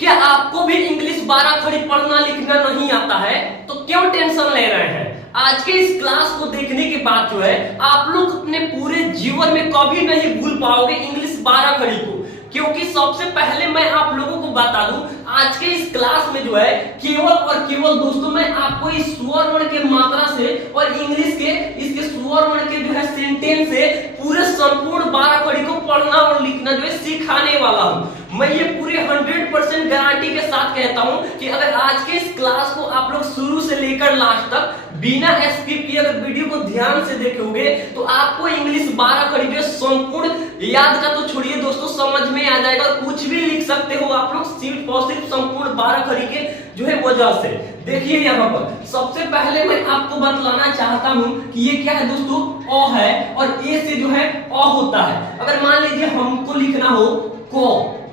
क्या आपको भी इंग्लिश 12 खड़ी पढ़ना लिखना नहीं आता है? तो क्यों टेंशन ले रहे हैं? आज के इस क्लास को देखने के बाद जो है आप लोग अपने पूरे जीवन में कभी नहीं भूल पाओगे इंग्लिश 12 खड़ी को। क्योंकि सबसे पहले मैं आप लोगों को बता दूं, आज के इस क्लास में जो है केवल और केवल दोस्तों मैं आपको इस स्वर वर्ण के मात्रा से और इंग्लिश के इसके स्वर वर्ण के जो है सेंटेंस से पूरे संपूर्ण 12 खड़ी को पढ़ना और लिखना जो है सिखाने वाला हूं। मैं ये पूरे 100% गारंटी के साथ कहता हूं कि अगर आज के इस क्लास को आप लोग शुरू से लेकर लास्ट तक बिना स्किप किए अगर वीडियो को ध्यान से देखोगे तो आपको इंग्लिश 12 खड़ी के संपूर्ण याद का तो छोड़िए दोस्तों समझ में आ जाएगा और कुछ भी लिख सकते हो आप लोग सिर्फ और सिर्फ संपूर्ण 12 खड़ी के जो है वजह से। देखिए यहाँ पर सबसे पहले मैं आपको बतलाना चाहता हूं कि ये क्या है दोस्तों, अ है और ए से जो है अ होता है। अगर मान लीजिए हमको लिखना हो को,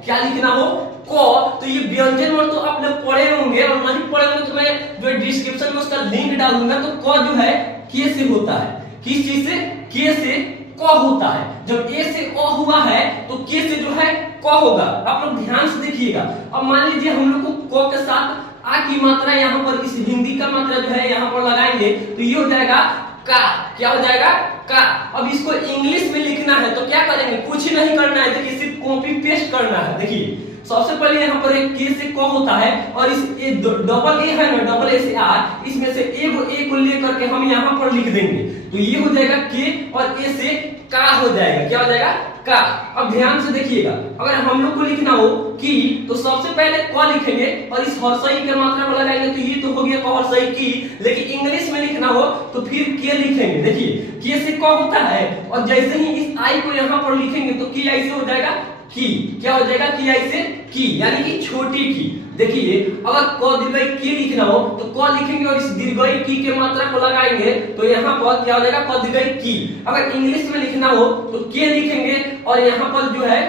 क्या लिखना हो को, तो ये व्यंजन वर्ण तो आपने पढ़े होंगे और नहीं पढ़े होंगे तो मैं जो डिस्क्रिप्शन में उसका लिंक डालूंगा। तो क जो है के से होता है, किस चीज से, के से क होता है। जब ए से अ हुआ है तो के से जो है क होगा। आप लोग ध्यान से देखिएगा। अब मान लीजिए हम लोग को क के साथ आ की मात्रा यहाँ पर इस हिंदी का मात्रा जो है यहाँ पर लगाएंगे तो ये हो जाएगा का। क्या हो जाएगा का। अब इसको इंग्लिश में लिखना है तो क्या करेंगे, कुछ नहीं करना है, देखिए सिर्फ कॉपी पेस्ट करना है। देखिए सबसे पहले यहाँ पर एक के से क होता है और इस डबल ए है ना, डबल ए से आर, इसमें से ए को लेकर के हम यहाँ पर लिख देंगे तो ये हो जाएगा के और ए से का हो जाएगा। क्या हो जाएगा का। अब ध्यान से देखिएगा, अगर हम लोग को लिखना हो की तो सबसे पहले क लिखेंगे और इस हर्षई के मात्रा को लगाएंगे तो ये तो हो गया क हर्षई की। लेकिन इंग्लिश में लिखना हो तो फिर के लिखेंगे। देखिए के से क होता है और जैसे ही इस आई को यहाँ पर लिखेंगे तो की आई से हो जाएगा की। क्या हो जाएगा की आई से की, यानी कि छोटी की। देखिए अगर क दीर्घई की लिखना हो तो क लिखेंगे और इस दीर्घई की के मात्रा को लगाएंगे तो यहाँ पर क्या हो जाएगा क दीर्घई की। अगर इंग्लिश में लिखना हो तो के लिखेंगे और यहाँ पर जो है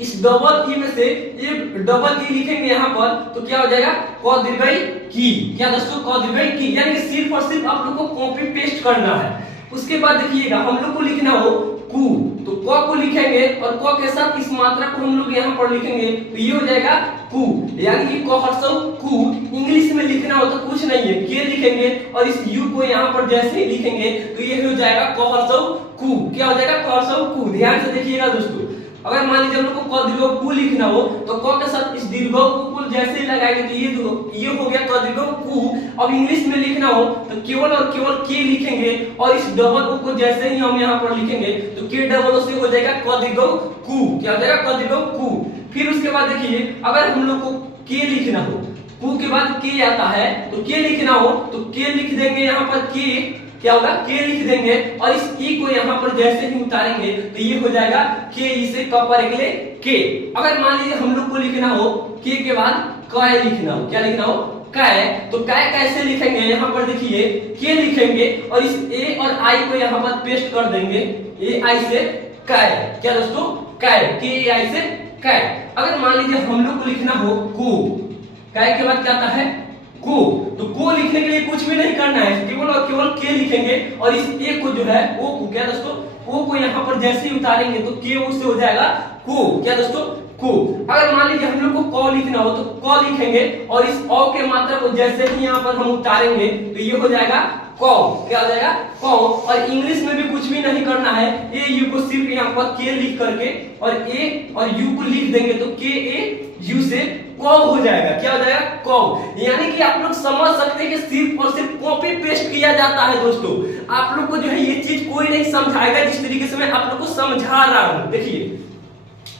इस डबल ई में से एक डबल ई लिखेंगे यहाँ पर तो क्या हो जाएगा क दीर्घई की। क्या दोस्तों, क दीर्घई की, यानी कि सिर्फ और सिर्फ आप लोग को कॉपी पेस्ट करना है। उसके बाद देखिएगा हम लोग को लिखना हो कु तो क को लिखेंगे और क के साथ इस मात्रा को हम लोग यहाँ पर लिखेंगे तो ये हो जाएगा कु, यानी कि क हर्षऊ कु। इंग्लिश में लिखना हो तो कुछ नहीं है, के लिखेंगे और इस यू को यहाँ पर जैसे ही लिखेंगे तो ये हो जाएगा क हर्षऊ कु। क्या हो जाएगा क हर्षऊ कु। ध्यान से देखिएगा दोस्तों, अगर मान लीजिए हम लोग को क दीर्घ कु लिखना हो तो क के साथ इस दीर्घ को जैसे ही लगाएंगे तो ये हो गया क दीर्घ कु। अब इंग्लिश में लिखना हो तो केवल और केवल के लिखेंगे और इस डबल ओ को जैसे ही हम यहाँ पर लिखेंगे तो के डबल ओ से हो जाएगा क दीर्घ कु। क्या हो जाएगा क दीर्घ कु। फिर उसके बाद देखिए अगर हम लोग को के लिखना हो, कु के बाद के आता है तो के लिखना हो तो के लिख देंगे यहाँ पर के। क्या होगा के लिख देंगे और इस ई को यहाँ पर जैसे ही उतारेंगे तो ये हो जाएगा के ई से क पर अगले के। अगर मान लीजिए हम लोग को लिखना हो के बाद क लिखना हो, क्या लिखना हो कै, तो कै कैसे लिखेंगे, यहाँ पर देखिए के लिखेंगे और इस ए और आई को यहाँ पर पेस्ट कर देंगे ए आई से कै। क्या दोस्तों, कै, के आई से कै। अगर मान लीजिए हम लोग को लिखना हो को, कै के बाद क्या आता है को, तो को लिखने के लिए कुछ भी नहीं करना है, केवल और केवल के लिखेंगे और इस ए को जो है ओ को, क्या दोस्तों, ओ को यहाँ पर जैसे ही उतारेंगे तो के उससे हो जाएगा को। क्या दोस्तों, को। अगर मान लीजिए हम लोग को क लिखना हो तो क लिखेंगे और इस औ के मात्रा को जैसे ही यहाँ पर हम उतारेंगे तो ये हो जाएगा कौ। क्या हो जाएगा कौ। और इंग्लिश में भी कुछ भी नहीं करना है, ए यू को सिर्फ यहाँ पर के लिख करके और ए और यू को लिख देंगे तो के ए यू से कौ हो जाएगा। क्या हो जाएगा कौ। यानी कि आप लोग समझ सकते हैं कि सिर्फ और सिर्फ कॉपी पेस्ट किया जाता है दोस्तों। आप लोग को जो है ये चीज कोई नहीं समझाएगा जिस तरीके से मैं आप लोग को समझा रहा हूँ। देखिए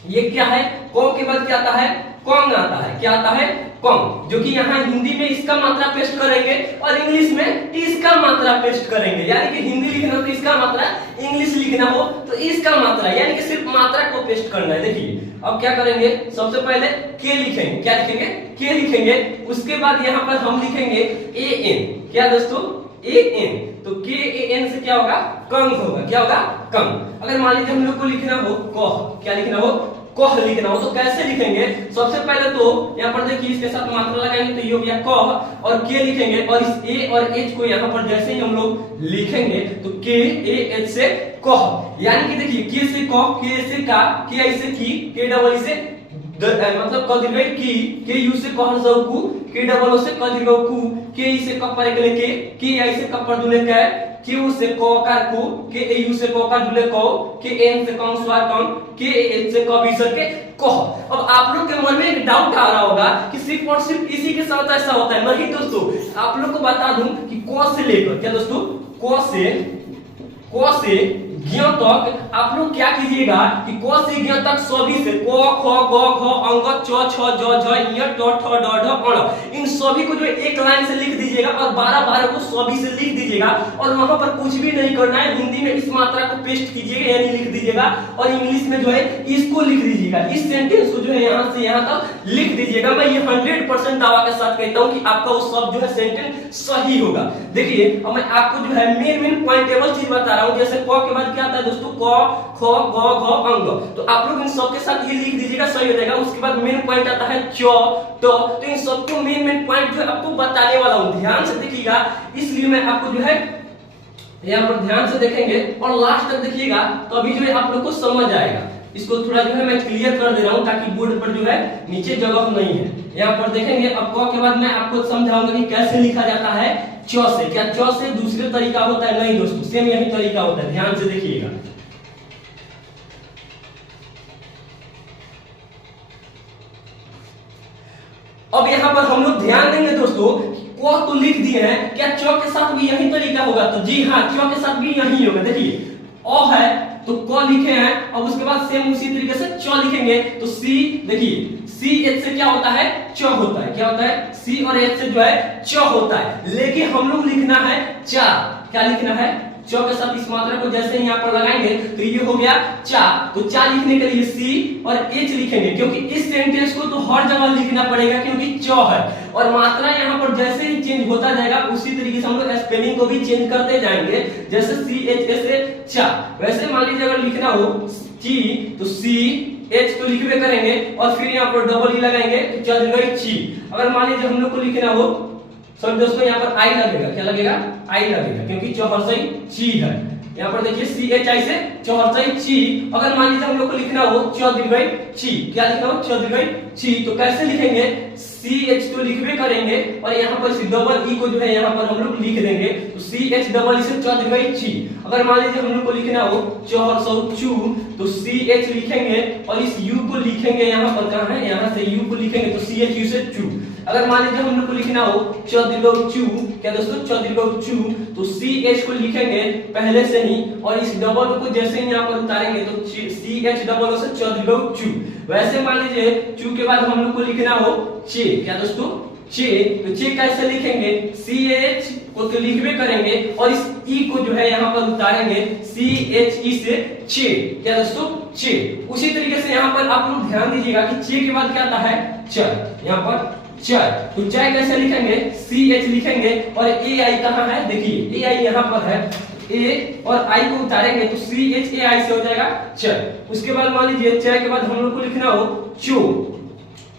ये क्या है, कौ के बाद क्या आता है कौन आता है। क्या आता है कौन, जो कि यहाँ हिंदी में इसका मात्रा पेस्ट करेंगे और इंग्लिश में इसका मात्रा पेस्ट करेंगे। यानी कि हिंदी लिखना हो तो इसका मात्रा, इंग्लिश लिखना हो तो इसका मात्रा, यानी कि सिर्फ मात्रा को पेस्ट करना है। देखिए अब क्या करेंगे, सबसे पहले के लिखेंगे। क्या लिखेंगे, के लिखेंगे। उसके बाद यहाँ पर हम लिखेंगे ए एन। क्या दोस्तों, ए एन। तो के ए एन से क्या होगा कंग होगा। क्या होगा कंग। अगर मान लीजिए हम लोग को लिखना हो कह, क्या लिखना हो कह लिखना हो तो कैसे लिखेंगे, सबसे पहले तो यहाँ पर देखिए इसके साथ मात्रा लगाएंगे तो ये हो गया कह और के लिखेंगे और इस ए और एच को यहाँ पर जैसे ही हम लोग लिखेंगे तो के ए एच से कह। यानी कि देखिए के से कह, के से का, के आई से की, के डबल से मतलब क दीर्घ के यू से क हर्ष कु, के डबल ओ से क दीर्घ कु, के ई से क पर के आई से क पर दुले कै, के यू से क कार को, के ए यू से क कार दुले को, के एन से कम स्वर कम, के एच से क विसर्ग के कह। अब आप लोग के मन में एक डाउट आ रहा होगा कि सिर्फ और सिर्फ इसी के साथ ऐसा होता है। नहीं दोस्तों, आप लोग को बता दूं कि क से लेकर क्या दोस्तों, क से ज्ञ तक आप लोग क्या कीजिएगा कि क से ज्ञ तक सभी से क ख ग घ अंग च छ ज झ य ट ठ ड ढ अण इन सभी को जो एक लाइन से लिख दीजिएगा और 12 को सभी से लिख दीजिएगा और वहां पर कुछ भी नहीं करना है। हिंदी में इस मात्रा को पेस्ट कीजिएगा यानी लिख दीजिएगा और इंग्लिश में जो है इसको लिख दीजिएगा। इस सेंटेंस को जो है यहां से यहां तक लिख दीजिएगा। मैं ये 100% दावा के साथ कहता हूं कि आपका वो शब्द जो है सेंटेंस सही होगा। देखिए अब मैं आपको जो है मेन पॉइंटेबल चीज बता रहा हूं। जैसे क के बाद क्या आता है दोस्तों, क ख ग घ अंग, तो आप लोग इन सब के साथ ये लिख दीजिएगा, सही हो जाएगा। उसके बाद मेन पॉइंट आता है च तो इन सबको मेन पॉइंट जो है आपको बताने वाला हूं, ध्यान से देखिएगा। इसलिए मैं आपको जो है यहाँ पर ध्यान से देखेंगे और लास्ट तक देखिएगा तो अभी जो है आप लोग को समझ आएगा। इसको थोड़ा जो है मैं क्लियर कर दे रहा हूं ताकि बोर्ड पर जो है नीचे जगह नहीं है। यहाँ पर देखेंगे अब क के बाद मैं आपको समझाऊंगा कि कैसे लिखा जाता है च से। क्या च से दूसरे तरीका होता है? नहीं दोस्तों, सेम यही तरीका होता है, ध्यान से देखिएगा। अब यहाँ पर हम लोग ध्यान देंगे दोस्तों, क तो लिख दिए हैं, क्या च के साथ भी यही तरीका होगा? तो जी हाँ, च के साथ भी यही होगा। देखिए अ है तो क लिखे हैं, अब उसके बाद सेम उसी तरीके से च लिखेंगे तो सी, देखिए सी एच से क्या होता है, च होता है। क्या होता है? सी और एच से जो है च होता है। लेकिन हम लोग लिखना है चा। क्या लिखना है? च के साथ इस मात्रा को जैसे ही यहाँ पर लगाएंगे तो ये हो गया चा। तो चा लिखने के लिए सी और एच लिखेंगे क्योंकि इस सेंटेंस को तो हर जगह लिखना पड़ेगा क्योंकि च है और मात्रा यहाँ पर जैसे ही चेंज होता जाएगा उसी तरीके से हम लोग स्पेलिंग को भी चेंज करते जाएंगे। जैसे सी एच से चा, वैसे मान लीजिए अगर लिखना हो ची तो सी एच तो लिखवे करेंगे और फिर यहाँ पर डबल ई लगाएंगे तो चल गई ची। अगर मान लीजिए हम लोग को लिखना हो, सब दोस्तों यहाँ पर आई लगेगा। क्या लगेगा? आई लगेगा क्योंकि चौहरसई ची है। यहाँ पर देखिए सी एच आई से चौहरसई ची। अगर मान लीजिए हम लोग को लिखना हो चौदीर्घई ची, क्या लिखना हो? चौदीर्घई ची। तो कैसे लिखेंगे? सी एच तो लिखवे करेंगे और यहाँ पर डबल ई को जो है यहाँ पर हम लोग लिख देंगे तो सी एच डबल ई से चौदीर्घई ची। अगर मान लीजिए हम लोग को लिखना हो चौहरसौ चू तो सी एच लिखेंगे और इस यू को लिखेंगे यहाँ पर, कहाँ है? यहाँ से यू को लिखेंगे तो सी एच यू से चू। अगर मान लीजिए हम लोग को लिखना हो चौदीर्घ चू, क्या दोस्तों? चौदीर्घ चू तो सी एच को लिखेंगे पहले से ही और इस डबल को जैसे ही यहाँ पर उतारेंगे तो सी एच डबल से चौदीर्घ चू। वैसे मान लीजिए चू के बाद हम लोग को लिखना हो चे। क्या दोस्तों? चे। तो चे कैसे लिखेंगे? सी एच को तो लिखवे करेंगे और इस ई को जो है यहाँ पर उतारेंगे सी एच ई से चे। क्या दोस्तों? चे। उसी तरीके से यहाँ पर आप लोग ध्यान दीजिएगा कि चे के बाद क्या आता है? चर। यहाँ पर चर। तो चाय कैसे लिखेंगे? सी एच लिखेंगे और ए आई कहाँ है? देखिए ए आई यहाँ पर है, ए और आई को उतारेंगे तो सी एच ए आई से हो जाएगा चर। उसके बाद मान लीजिए चाय के बाद हम लोग को लिखना हो चो।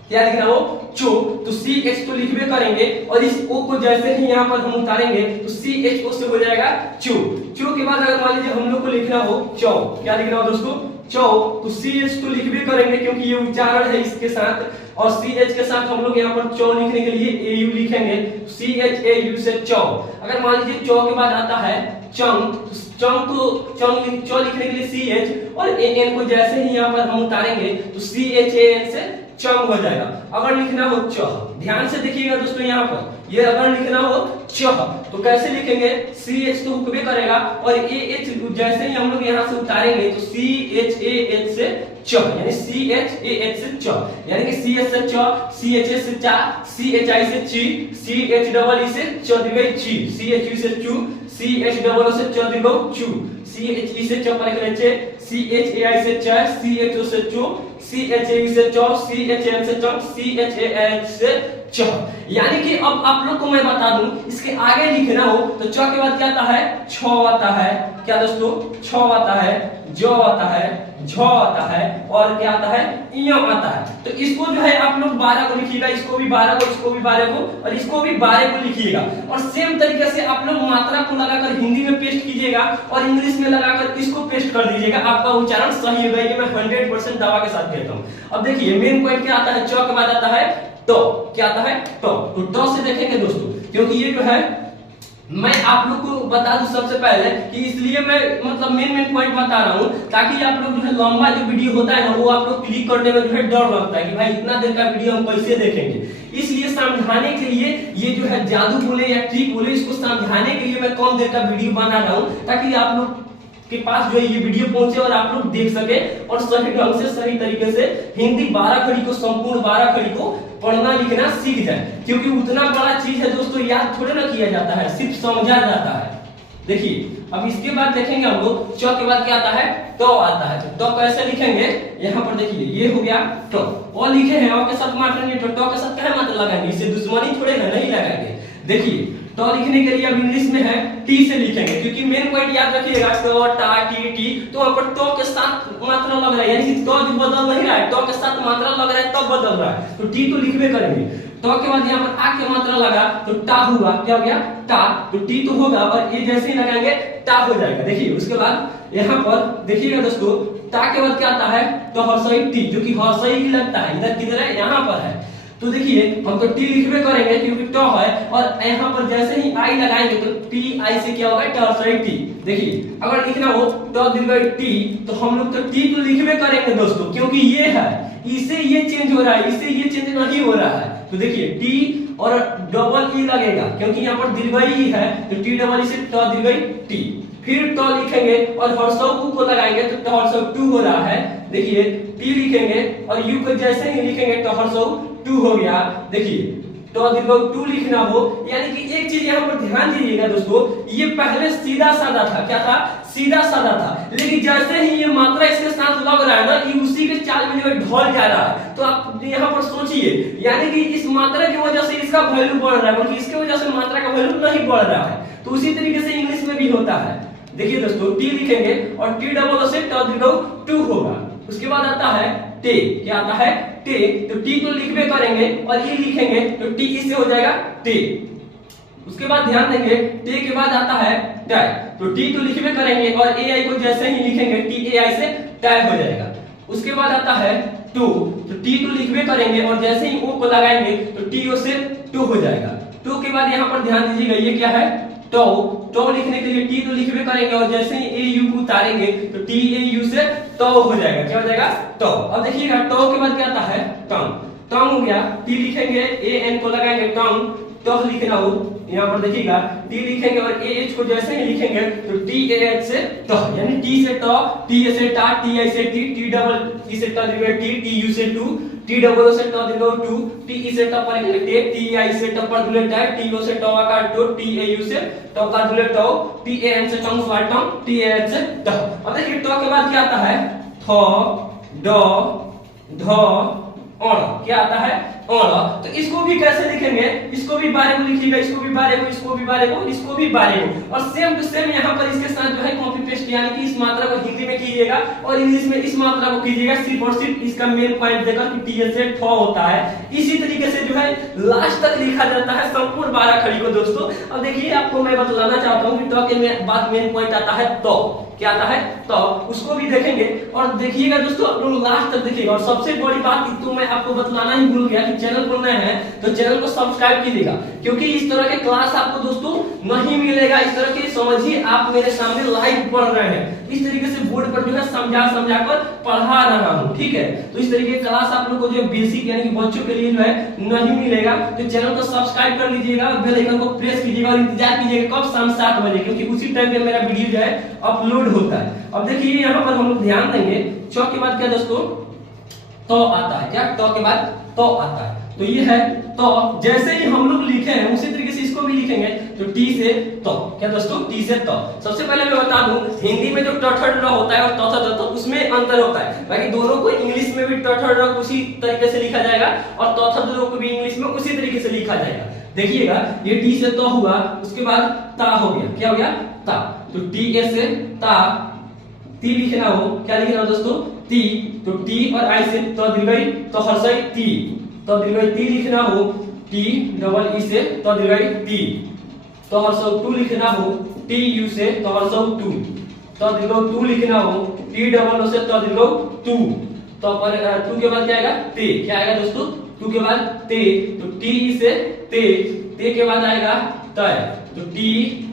क्या लिखना हो? चो। तो सी एच तो लिखवे करेंगे और इस ओ को जैसे ही यहाँ पर हम उतारेंगे तो सी एच ओ से हो जाएगा चो। चो के बाद अगर मान लीजिए हम लोग को लिखना हो चौ, क्या लिखना हो दोस्तों? चौ। तो सी एच तो लिखवे करेंगे क्योंकि ये उच्चारण है इसके साथ और सी एच के साथ हम लोग यहाँ पर चौ लिखने के लिए ए यू लिखेंगे, सी एच ए यू से चौ। अगर मान लीजिए चौ के बाद आता है चंग, चंग तो चौ लिखने के लिए सी एच और ए एन को जैसे ही यहाँ पर हम उतारेंगे तो सी एच ए एन से चंग हो जाएगा। अगर लिखना हो चह, ध्यान से देखिएगा दोस्तों, यहाँ पर ये अगर लिखना हो चह तो कैसे लिखेंगे? सी एच तो हुक्मे करेगा और ए एच जैसे ही हम लोग यहाँ से उतारेंगे तो सी एच ए एच से च, यानी सी एच ए एच से च, यानी कि सी एच से च, सी एच ए से चा, सी एच आई से ची, सी एच डबल ई से च दिगई ची, सी एच यू से चू, सी एच डबल ओ से च दिगौ चू, सी एच ई से च पर करे चे, सी एच ए आई से च, सी एच ओ से चू, सी एच ए से चौ, सी एच एम से चौ, सी एच ए एच से च। यानी कि अब आप लोग को मैं बता दूं, इसके आगे लिखना हो तो च के बाद क्या आता है? छ आता है। क्या दोस्तों? छ आता है, ज आता है, झ आता है और क्या आता है इयम आता है। तो इसको जो है आप लोग 12 को लिखिएगा, इसको भी 12 को, इसको भी 12 को और इसको भी 12 को लिखिएगा। और सेम तरीके से आप लोग मात्रा को लगाकर हिंदी में पेस्ट कीजिएगा और इंग्लिश में लगाकर इसको पेस्ट कर दीजिएगा, आपका उच्चारण सही होगा, ये मैं 100% दावा के साथ कहता हूं। अब देखिए मेन पॉइंट क्या आता है, च के बाद आता है तो, क्या आता है तो से देखेंगे दोस्तों, क्योंकि ये जो है मैं आप लोग को बता दूं सबसे पहले कि इसलिए मैं मतलब मेन पॉइंट बता रहा हूं ताकि आप लोग जो है लंबा जो वीडियो होता है ना वो आप लोग क्लिक करने में जो है डर लगता है कि भाई इतना देर का वीडियो हम कैसे देखेंगे। इसलिए समझाने के लिए ये जो है जादू बोले या ट्रिक बोले, इसको समझाने के लिए मैं कम देर का वीडियो बना रहा हूं ताकि आप लोग के पास जो है ये वीडियो पहुंचे और आप लोग देख सके और सही ढंग से सही तरीके से हिंदी 12 खड़ी को, संपूर्ण 12 खड़ी को पढ़ना लिखना सीख जाए। क्योंकि उतना बड़ा चीज है दोस्तों, याद थोड़े ना किया जाता है, सिर्फ समझा जाता है। देखिए अब इसके बाद देखेंगे हम लोग च के बाद क्या आता है तो आता है। तो कैसे लिखेंगे, यहाँ पर देखिए ये हो गया तो, और लिखे हैं और के साथ मात्र नहीं, तो के साथ क्या मात्र लगाएंगे, इससे दुश्मनी थोड़े ना नहीं लगाएंगे। देखिए तो लिखने के लिए अब इंग्लिश में है टी से लिखेंगे, क्योंकि मेन पॉइंट याद रखिएगा तो टा टी टी, तो वहां पर तो के साथ मात्रा लग रहा है, यानी कि तो जो बदल नहीं रहा है, तो के साथ मात्रा लग रहा है तब बदल रहा है, तो टी तो लिखबे करेंगे। तो के बाद यहाँ पर आ के मात्रा लगा तो टा हुआ, क्या हो गया टा, तो टी तो होगा और ये जैसे ही लगाएंगे टा हो जाएगा। देखिए उसके बाद यहाँ पर देखिएगा दोस्तों, टा के बाद क्या आता है तो हर्षई टी, जो कि हर्षई ही लगता है, इधर किधर है यहाँ पर है। तो देखिए हम तो टी लिखबे करेंगे क्योंकि ट है, और यहाँ पर जैसे ही आई लगाएंगे तो टी आई से क्या होगा टर्सरी टी। देखिए अगर लिखना हो ट दीर्घ टी, तो हम लोग तो टी तो लिखबे करेंगे दोस्तों, क्योंकि ये है, इससे ये चेंज हो रहा है, इससे ये चेंज नहीं हो रहा है। तो देखिए टी और डबल ई लगेगा, क्योंकि यहाँ पर दीर्घ ई है, तो टी डबल ई से ट दीर्घ टी, फिर ट लिखेंगे और हर्षऊ को लगाएंगे तो हर्षऊ टू हो रहा है। देखिए टी लिखेंगे और यू को जैसे ही लिखेंगे तो हर्षऊ टू हो गया। देखिए तो दीर्घ टू लिखना हो, यानी कि एक चीज यहाँ पर ध्यान दीजिएगा दोस्तों, ये पहले सीधा साधा था, क्या था सीधा साधा था, लेकिन जैसे ही ये मात्रा इसके साथ लग रहा है ना, ये उसी के चाल में जो है ढल जा रहा है। तो आप यहाँ पर सोचिए, यानी कि इस मात्रा की वजह से इसका वैल्यू बढ़ रहा है, बल्कि इसकी वजह से मात्रा का वैल्यू नहीं बढ़ रहा है। तो उसी तरीके से इंग्लिश में भी होता है। देखिए दोस्तों टी लिखेंगे और टी डबल से ट दीर्घ टू होगा। उसके बाद आता है टे, क्या आता है टे, तो टी तो लिखबे करेंगे और ई लिखेंगे तो टी इससे हो जाएगा टे। उसके बाद ध्यान देंगे टे के बाद आता है टाई, तो टी तो लिखबे करेंगे और ए आई को जैसे ही लिखेंगे टी ए आई से टाई हो जाएगा। उसके बाद आता है टू, तो टी तो लिखबे करेंगे और जैसे ही ओ को लगाएंगे तो टी ओ से टू हो जाएगा। टू के बाद यहाँ पर ध्यान दीजिएगा ये क्या है टो, टो लिखने के लिए टी तो लिखबे करेंगे और जैसे ही ए यू को उतारेंगे तो टी ए यू से टो हो जाएगा, क्या हो जाएगा टो। अब देखिएगा टो के बाद क्या आता है टंग, टंग हो गया, टी लिखेंगे ए एन को लगाएंगे टंग, टो लिखना हो, यहाँ पर देखिएगा टी लिखेंगे और ए एच को जैसे ही लिखेंगे तो टी ए एच से टो, यानी टी से टो, टी ए से टा, टी आई से टी, टी डबल टी से टा दीर्घ टी, टी यू से टू, टी डबल से टा दीर्घ टू, टी ई से टा पर टे, टी आई से टा पर दूले टा, टी ओ से टा का टो, टी ए यू से टा का दूले टो, टी ए एन से टंग स्वार टंग, टी ए एच से ट। अब देखिए टो के बाद क्या आता है थ ड ध और, क्या आता है और। तो इसको भी कैसे लिखेंगे, इसको भी 12 को लिखिएगा, इसको भी 12 को, इसको भी 12 को, इसको भी 12 को, और सेम टू सेम यहाँ पर इसके साथ जो है कॉपी पेस्ट, यानी कि इस मात्रा को हिंदी में कीजिएगा और इंग्लिश में इस मात्रा को कीजिएगा, सिर्फ और सिर्फ इसका मेन पॉइंट देकर कि टी से ठ होता है। इसी तरीके से जो है लास्ट तक लिखा जाता है संपूर्ण 12 खड़ी को दोस्तों। अब देखिए आपको मैं बताना चाहता हूँ कि ट के बाद मेन पॉइंट आता है तो, क्या आता है तो, उसको भी देखेंगे और देखिएगा दोस्तों आप लोग लास्ट तक देखिएगा। और सबसे बड़ी बात तो मैं आपको बतलाना ही भूल गया कि चैनल पर नए हैं तो चैनल को सब्सक्राइब कीजिएगा, क्योंकि इस तरह के क्लास आपको दोस्तों नहीं मिलेगा। इस तरह के समझिए आप मेरे सामने लाइव पढ़ रहे हैं, इस तरीके से बोर्ड पर जो है समझा कर पढ़ा रहा हूँ, ठीक है। तो इस तरीके के क्लास आप लोग को जो बेसिक यानी कि बच्चों के लिए जो है नहीं मिलेगा। तो चैनल को सब्सक्राइब कर लीजिएगा, बेल आइकन को प्रेस कीजिएगा और इंतजार कीजिएगा कब शाम 7 बजे, क्योंकि उसी टाइम पे मेरा वीडियो जो है अपलोड होता है। अब देखिए यहाँ पर हम लोग ध्यान देंगे च के बाद क्या दोस्तों तो आता है, क्या ट के बाद तो आता है। तो ये है तो, जैसे ही हम लोग लिखे हैं उसी तरीके से इसको भी लिखेंगे तो टी से तो, क्या दोस्तों टी से तो। सबसे पहले मैं बता दूं हिंदी में जो टठड़ होता है और तथ तो उसमें अंतर होता है, बाकी दोनों को इंग्लिश में भी टठड़ उसी तरीके से लिखा जाएगा और तथ को भी इंग्लिश में उसी तरीके से लिखा जाएगा। देखिएगा ये टी से तो हुआ, उसके बाद ता हो गया, क्या हो गया ता, तो टी ए से ता, ती लिखना हो, क्या लिखना हो दोस्तों, ती, तो टी और आई से तो दीर्घई तो हर्षई ती, तो दीर्घई ती लिखना हो, टी डबल ई से तो दीर्घई ती, तो हर्षौ टू लिखना हो, टी यू से तो हर्षौ टू, तो दीर्घौ टू लिखना हो, टी डबल ओ से तो दीर्घौ टू, तो पर टू के बाद क्या आएगा, ते, क्या आएगा दोस्तों, टू के बाद ते, तो टी से ते के बाद आएगा तय, तो टी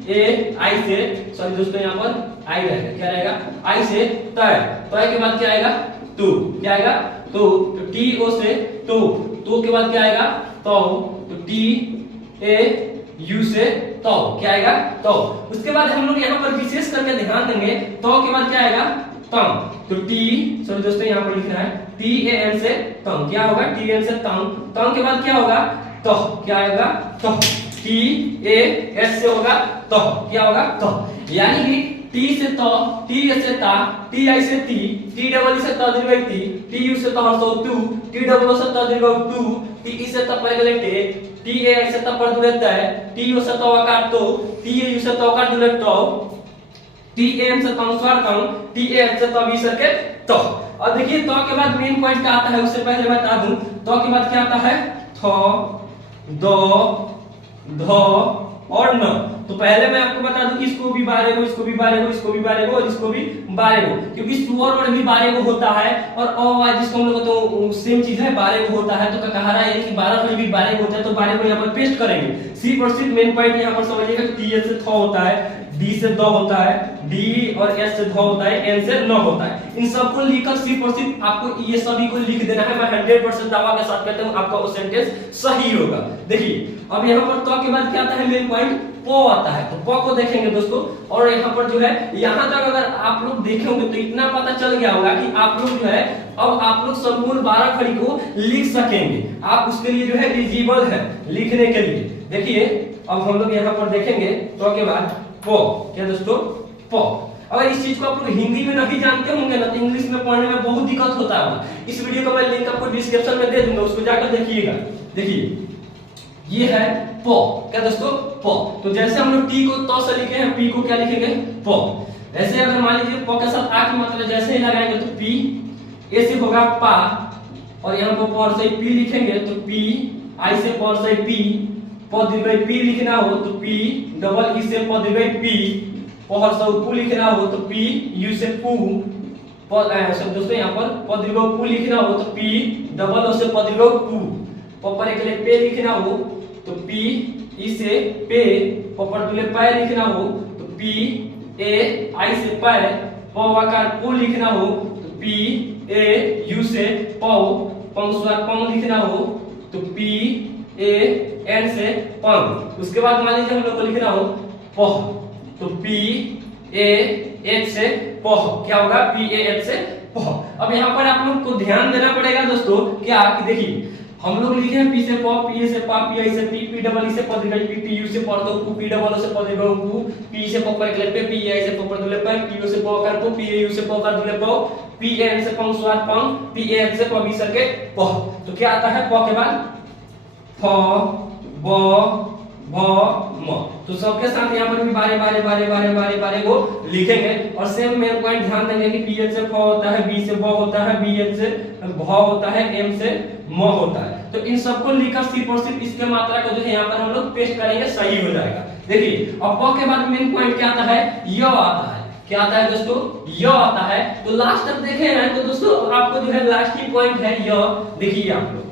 ए आई से, सॉरी दोस्तों यहाँ पर आई रहेगा, क्या रहेगा, आई से तय, तय के बाद क्या आएगा, तू, क्या आएगा, तो टी ओ से तो के बाद क्या आएगा, तो टी ए यू से तो, क्या आएगा, तो। उसके बाद हम लोग यहाँ पर विशेष करके ध्यान देंगे, तो के बाद क्या आएगा, तम, तो टी, सॉरी दोस्तों यहाँ पर लिखना है टी ए एन से तम, क्या होगा, टी एन से तम, तम के बाद क्या होगा, तो, क्या आएगा, तो, टी ए एस से होगा तो, क्या होगा, तो, यानी कि टी से तो, टी एस से ता, टी आई से टी डबल ई से तो दीर्घ टी यू से तो हर्षौ टू, टी डबल ओ से तो दीर्घ टू, टी ई से तो पहले टे, टी ए आई से तो पर दुलेट है, टी यू से तो आकार तो, टी ए यू से तो आकार दुलेट तो, टी ए एम से तो स्वर कम, टी ए एच से तो बी सके तो। और देखिए तो के बाद मेन पॉइंट क्या आता है, उससे पहले बता दूं, तो के बाद क्या आता है, थ, दो, धो और न। तो पहले मैं आपको बता दूं कि इसको भी बारेगो, इसको भी बारेगो, इसको भी बारेगो और इसको भी बारेगो, क्योंकि स्वर वर्ड भी बारेगो होता है और अ जिसको हम लोग तो सेम चीज है, बारेगो होता है। तो कहा रहा है कि 12 में भी बारेगो होता है, तो बारेगो यहाँ पर पेस्ट करेंगे। सी पर सिर्फ मेन पॉइंट यहाँ पर समझिएगा, टी एस से थ होता है, डी से द होता है, डी और एस से ध होता है, एन से न होता है। इन सबको लिखकर सी पर सिर्फ आपको ये सभी को लिख देना है। मैं 100% दावा के साथ कहता हूँ आपका वो सेंटेंस सही होगा। देखिए अब यहाँ पर तो के बाद क्या आता है, मेन पॉइंट पो आता है। तो पो को देखेंगे दोस्तों, और यहाँ पर जो है यहाँ तक अगर आप लोग देखेंगे तो इतना पता चल गया होगा कि आप लोग जो है अब आप लोग संपूर्ण 12 खड़ी को लिख सकेंगे। आप उसके लिए जो है एलिजिबल है लिखने के लिए। देखिए अब हम लोग यहाँ पर देखेंगे तो के बाद पो, क्या दोस्तों, पो। अगर इस चीज को आप लोग हिंदी में नहीं जानते होंगे ना, तो इंग्लिश में पढ़ने में बहुत दिक्कत होता है। इस वीडियो का मैं लिंक आपको डिस्क्रिप्शन में दे दूंगा, उसको जाकर देखिएगा। देखिए ये है पो, क्या दोस्तों, पो। तो जैसे हम लोग टी को तो से लिखे हैं, पी को क्या लिखेंगे, पो। ऐसे अगर मान लीजिए पो के साथ आ की मात्रा जैसे ही लगाएंगे तो पी, ए से होगा पा, और यहाँ पर पर से पी लिखेंगे तो पी, आई से पर से पी, प दीर्घ पी लिखना हो तो पी डबल ई से प दीर्घ पी, पहर से पू लिखना हो तो पी यू से पू, सब दोस्तों यहाँ पर प दीर्घ पू लिखना हो तो पी डबल ओ से प दीर्घ पू, पपर के लिए पे लिखना हो तो पी ई से पे, पपर दुले पै लिखना हो तो पी ए आई से पै, पवाकार पू लिखना हो तो पी ए यू से पौ, पंसवार पौ लिखना हो तो पी ए एन से पंग। उसके बाद मान लीजिए हम लोग को लिखना हो पह, तो पी ए एच से पह, क्या होगा, पी ए एच से पह। अब यहाँ पर आप लोग को ध्यान देना पड़ेगा दोस्तों, क्या कि देखिए हम लोग लिखे हैं पी से प, पी ए से पा, पी आई से पी, पी डबल ई से प दीर्घ पी, पी यू से प दो पू, पी डबल ओ से प दीर्घ पू, पी से प पर पे, पी आई से प पर दुले पे, पी यू से प कर पू, पी ए यू से प कर दुले प, पी एन से पंग स्वार पंग, पी ए एच से प बी सर के प। तो क्या आता है प के बाद फ ब भ म। तो सबके साथ यहाँ पर भी बारे बारे बारे बारे बारे बारे को लिखेंगे। और सेम मेन पॉइंट ध्यान देंगे कि पी एच से फ होता है, बी से ब होता है, बी एच से भ होता है, एम से म होता है। तो इन सबको लिखकर सिर्फ और सिर्फ इसके मात्रा को जो है यहाँ पर हम लोग पेस्ट करेंगे, सही हो जाएगा। देखिए अब प के बाद मेन पॉइंट क्या आता है, य आता है। क्या आता है दोस्तों, य आता है। तो लास्ट तक देखे हैं तो दोस्तों आपको जो है लास्ट ही पॉइंट है य। देखिए आप लोग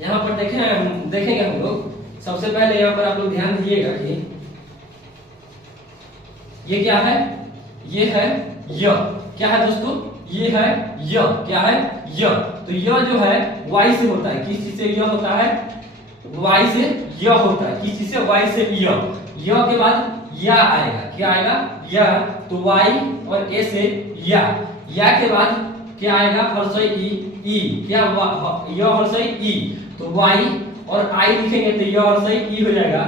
यहाँ पर देखेंगे हम लोग। सबसे पहले यहाँ पर आप लोग ध्यान दीजिएगा कि ये क्या है, ये है य। क्या है दोस्तों, ये है य। क्या है य। तो य जो है y से होता है। किस चीज से य होता है, y से य होता है। किस चीज से, y से य। य के बाद या आएगा। क्या आएगा, या। तो y और a से या के बाद क्या आएगा, हर्षई ई। क्या य हर्षई ई। तो y और i लिखेंगे तो य हर्षई ई हो जाएगा।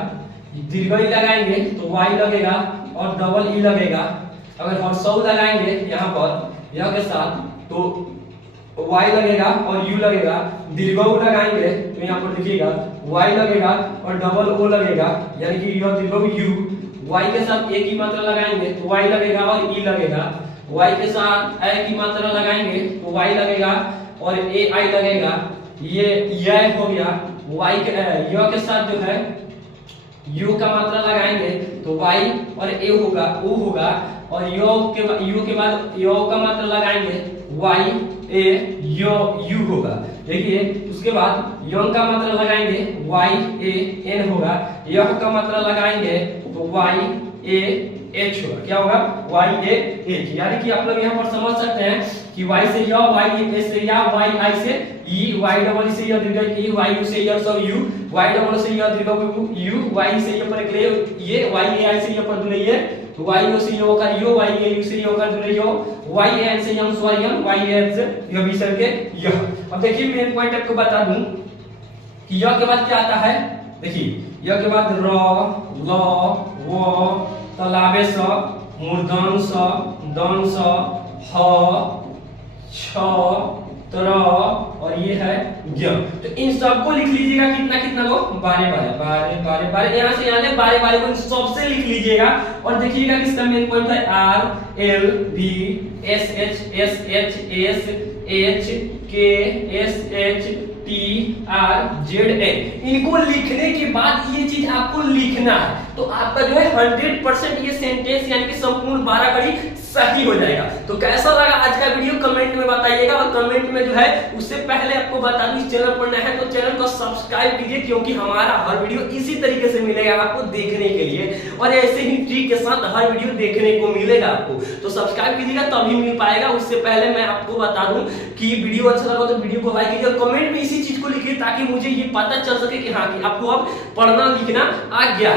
दीर्घ ई लगाएंगे तो y लगेगा और डबल ई लगेगा। अगर हर्षौ लगाएंगे यहाँ पर यह के साथ तो y लगेगा और u लगेगा। दीर्घ उ लगाएंगे तो यहाँ पर देखिएगा y लगेगा और डबल o लगेगा, यानी कि यह दीर्घ u। y के साथ एक ही मात्रा लगाएंगे तो y लगेगा और e लगेगा। y के साथ a की मात्रा लगाएंगे तो y लगेगा और ai लगेगा, ये यह हो गया। y के य के साथ जो है u का मात्रा लगाएंगे तो y और a होगा, u होगा, और u के बाद यो का मात्रा लगाएंगे y a u होगा। देखिए उसके बाद यंग का मात्रा लगाएंगे y a n होगा, यह का मात्रा लगाएंगे तो y a h होगा। क्या होगा? y a h। यानी कि आप लोग यहाँ पर समझ सकते हैं कि y से य, y a से या, y I से e, y डबल से य दीर्घ e, y u से य सब u, y डबल से य दीर्घ u, y से य पर एक ले ये, y a I से य पर दूले ये, y u से य का यो, y a u से य का दूले यो, y a n से यम स्वर यम, y a n से य विसर्ग के यह। अब देखिए मेन पॉइंट आपको बता दूं कि य के बाद क्या आता है। देखिए य के बाद र, ल, व, तलाबे स, मूर्धन स, दन स, ह, छ, तर और ये है य। तो इन सबको लिख लीजिएगा कितना कितना को, बारे बारे बारे बारे बारे, यहाँ से यहाँ ले बारे बारे को सबसे लिख लीजिएगा। और देखिएगा किसका मेन पॉइंट है, R L B S H S H S H K S H T R Z A. इनको लिखने के बाद ये चीज आपको लिखना है तो आपका जो है 100% ये सेंटेंस यानी कि संपूर्ण 12 कड़ी सही हो जाएगा। तो कैसा लगा आज का वीडियो कमेंट में बताइएगा, और कमेंट में जो है उससे पहले आपको बता दूं इस चैनल पर नया है तो चैनल को सब्सक्राइब कीजिए, क्योंकि हमारा हर वीडियो इसी तरीके से मिलेगा आपको देखने के लिए, और ऐसे ही ट्रिक के साथ हर वीडियो देखने को मिलेगा आपको। तो सब्सक्राइब कीजिएगा तभी मिल पाएगा। उससे पहले मैं आपको बता दूं कि वीडियो अच्छा लगा तो वीडियो को लाइक कीजिए और कमेंट में इसी चीज को लिखिए ताकि मुझे ये पता चल सके कि हाँ कि आपको अब पढ़ना लिखना आ गया है।